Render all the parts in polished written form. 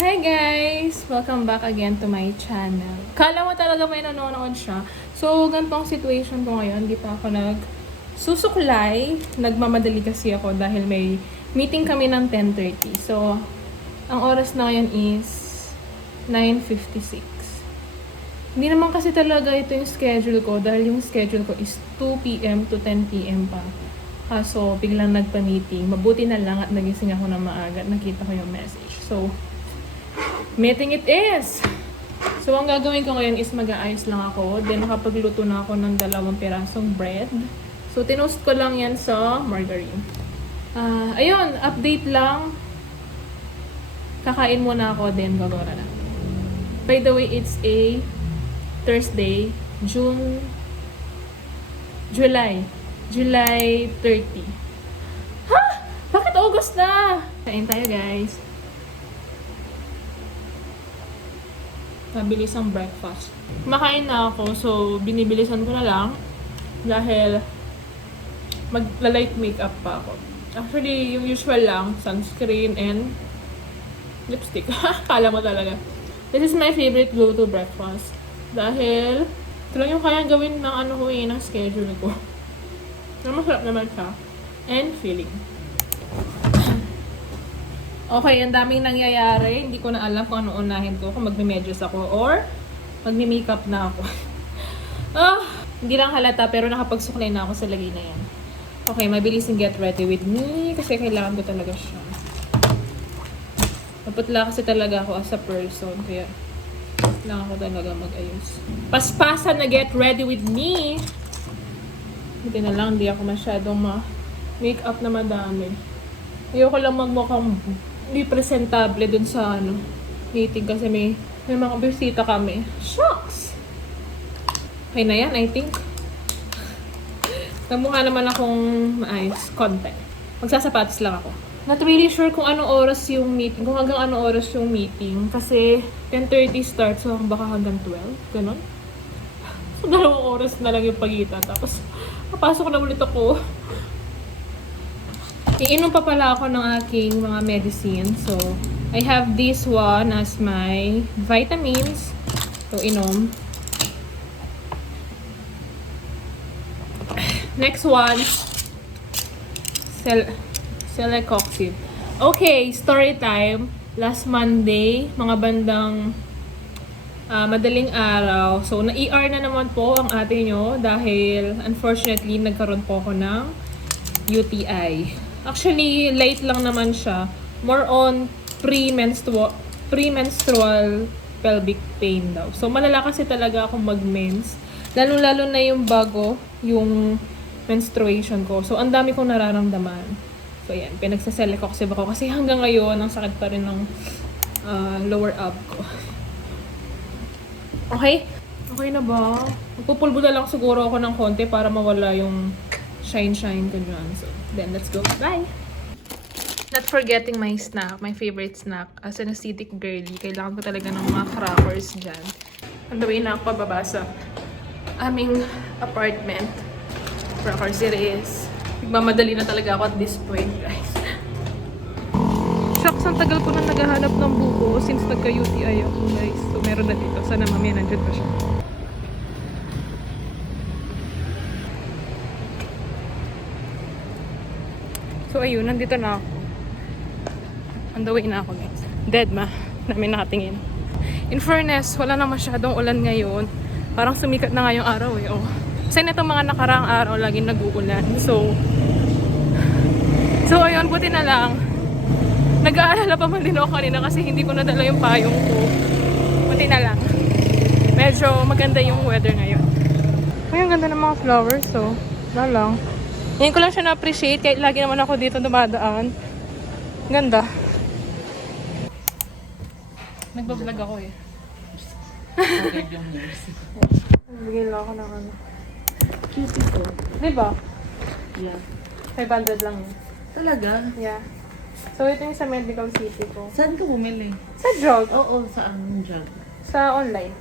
Hi guys! Welcome back again to my channel. Kala mo talaga may nanonood siya. So, ganitong situation ko ngayon. Di pa ako nagsusuklay. Nagmamadali kasi ako dahil may meeting kami ng 10:30. So, ang oras na ngayon is 9:56. Hindi naman kasi talaga ito yung schedule ko dahil yung schedule ko is 2 p.m. to 10 p.m. pa. Kaso, biglang nagpa-meeting. Mabuti na lang at nagising ako ng maaga at nakita ko yung message. So, meeting it is! So, ang gagawin ko ngayon is mag-aayos lang ako. Then, nakapagluto na ako ng 2 pirasong bread. So, tinost ko lang yan sa margarine. Ayun, update lang. Kakain muna ako, then gagawin na. By the way, it's a Thursday, July 30. Ha? Bakit August na? Kain tayo, guys. Mabilis ang breakfast. Kumakain na ako, so binibilisan ko na lang dahil magla-light makeup pa ako. Actually, yung usual lang, sunscreen and lipstick. Kala mo talaga. This is my favorite go-to breakfast. Dahil, ito lang yung kayang gawin ng ng schedule ko. Pero masarap naman siya. And feeling. Okay, ang daming nangyayari. Hindi ko na alam kung ano unahin ko. Kung magme-medyas ako or magme-makeup na ako. Hindi lang halata pero nakapagsuklay na ako sa lagay na yan. Okay, mabilis yung get ready with me kasi kailangan ko talaga siya. Naputla kasi talaga ako as a person. Kaya kailangan ko talaga mag-ayos. Paspasan na get ready with me! Buti na lang, hindi ako masyadong ma-makeup na madami. Ayoko lang magmukhang hindi presentable dun sa meeting kasi may mga bisita kami. Shucks! Okay na yan, I think. Nagmukha naman akong maayos. Konti. Magsasapatos lang ako. Not really sure kung anong oras yung meeting. Kung hanggang anong oras yung meeting. Kasi 10:30 start, so baka hanggang 12. Ganon. So, 2 oras na lang yung pagitan. Tapos, papasok na ulit ako. Iinom pa pala ako ng aking mga medicine. So, I have this one as my vitamins. So, inom. Next one. Celecoxib. Okay, story time. Last Monday, mga bandang madaling araw. So, na-ER na naman po ang ate nyo dahil unfortunately, nagkaroon po ako ng UTI. Actually, late lang naman siya. More on premenstrual pelvic pain daw. So, malala kasi talaga akong mag-mens. Lalo-lalo na yung bago, yung menstruation ko. So, ang dami kong nararamdaman. So, yan. Pinagsaselecoxib ako. Kasi hanggang ngayon, ang sakit pa rin ng lower ab ko. Okay? Okay na ba? Magpupulbo na lang siguro ako ng konti para mawala yung shine ko dyan. So, then let's go. Bye! Not forgetting my snack, my favorite snack. As an acidic girly, kailangan ko talaga ng mga crackers dyan. On the way na ako pababa sa aming apartment. Crackers it is. Nagmamadali na talaga ako at this point, guys. Shucks, ang tagal ko na naghahanap ng buko since nagka-UTI ako, guys. So, meron na dito. Sana mamaya nandyan pa siya. So, ayun. Nandito na ako. On the way na ako, guys. Dead ma. Namin nakatingin. In fairness, wala na masyadong ulan ngayon. Parang sumikat na ngayong araw eh. Oh. Kasi na itong mga nakaraang araw, laging nag-uulan. So, ayun. Buti na lang. Nag-aalala pa man din ako kanina kasi hindi ko nadala yung payong ko. Buti na lang. Medyo maganda yung weather ngayon. Ay, ang ganda ng mga flowers, so. Wala lang. Ngayon ko lang siya na-appreciate kahit lagi naman ako dito dumadaan. Ganda. Nagbablog ako eh. Bigyan lang ako ng Cute ito. Diba? Yeah. 500 lang yun. Talaga? Yeah. So, ito yung sa Medical City ko. Saan ka bumili? Sa jog. Oo, saan jug? Sa online.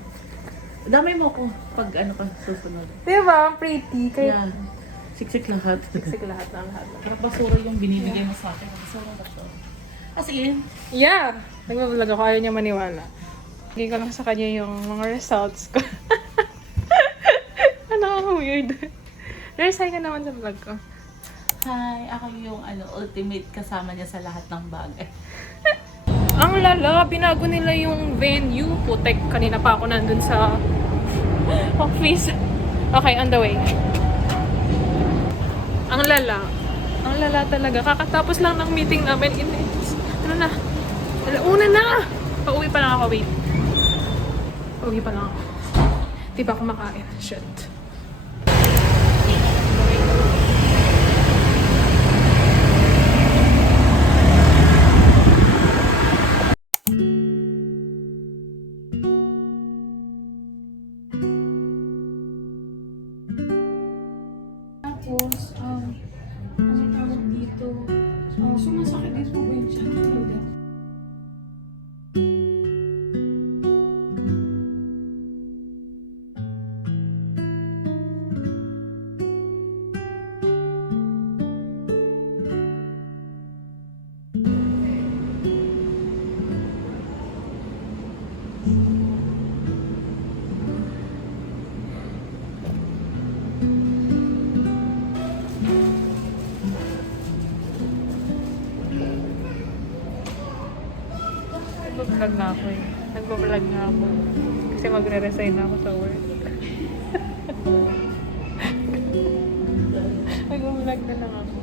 Dami mo ko pag ka susunod. Diba? Pretty. Yeah. Siksik lahat. Siksik lahat ng lahat. Parang basura yung binibigay mo sa akin. Basura ba siya? As in? Yeah. Nagbablog ako, ayaw niya maniwala. Hindi ko lang sa kanya yung mga results ko. Nakaka-weird. Resign ka naman sa vlog ko. Hi, ako yung ultimate kasama niya sa lahat ng bagay. Ang lala, binago nila yung venue. Putek, kanina pa ako nandun sa office. Okay, on the way. Ang lala. Ang lala talaga. Kakatapos lang ng meeting namin. Ano na? Una na! Pauwi pa lang ako, wait. Pauwi pa lang ako. Di pa ako makain. Shit. Tapos, ano tawag dito? Sumasakit din po ba yung tiyan? Hindi. Nagbablog na ako eh. Nagbablog na ako. Kasi magre-resign na ako sa work. Nagbablog na lang ako.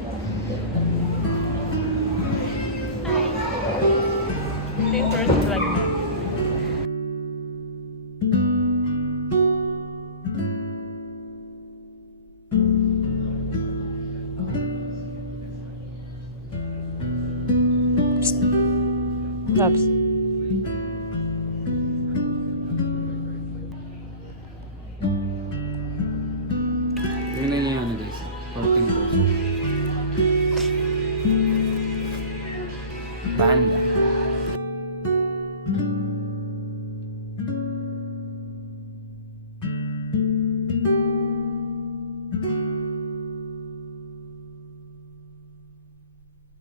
Ito yung first vlog na. Labs. Tingnan niyo yan guys. Parting post. Banda.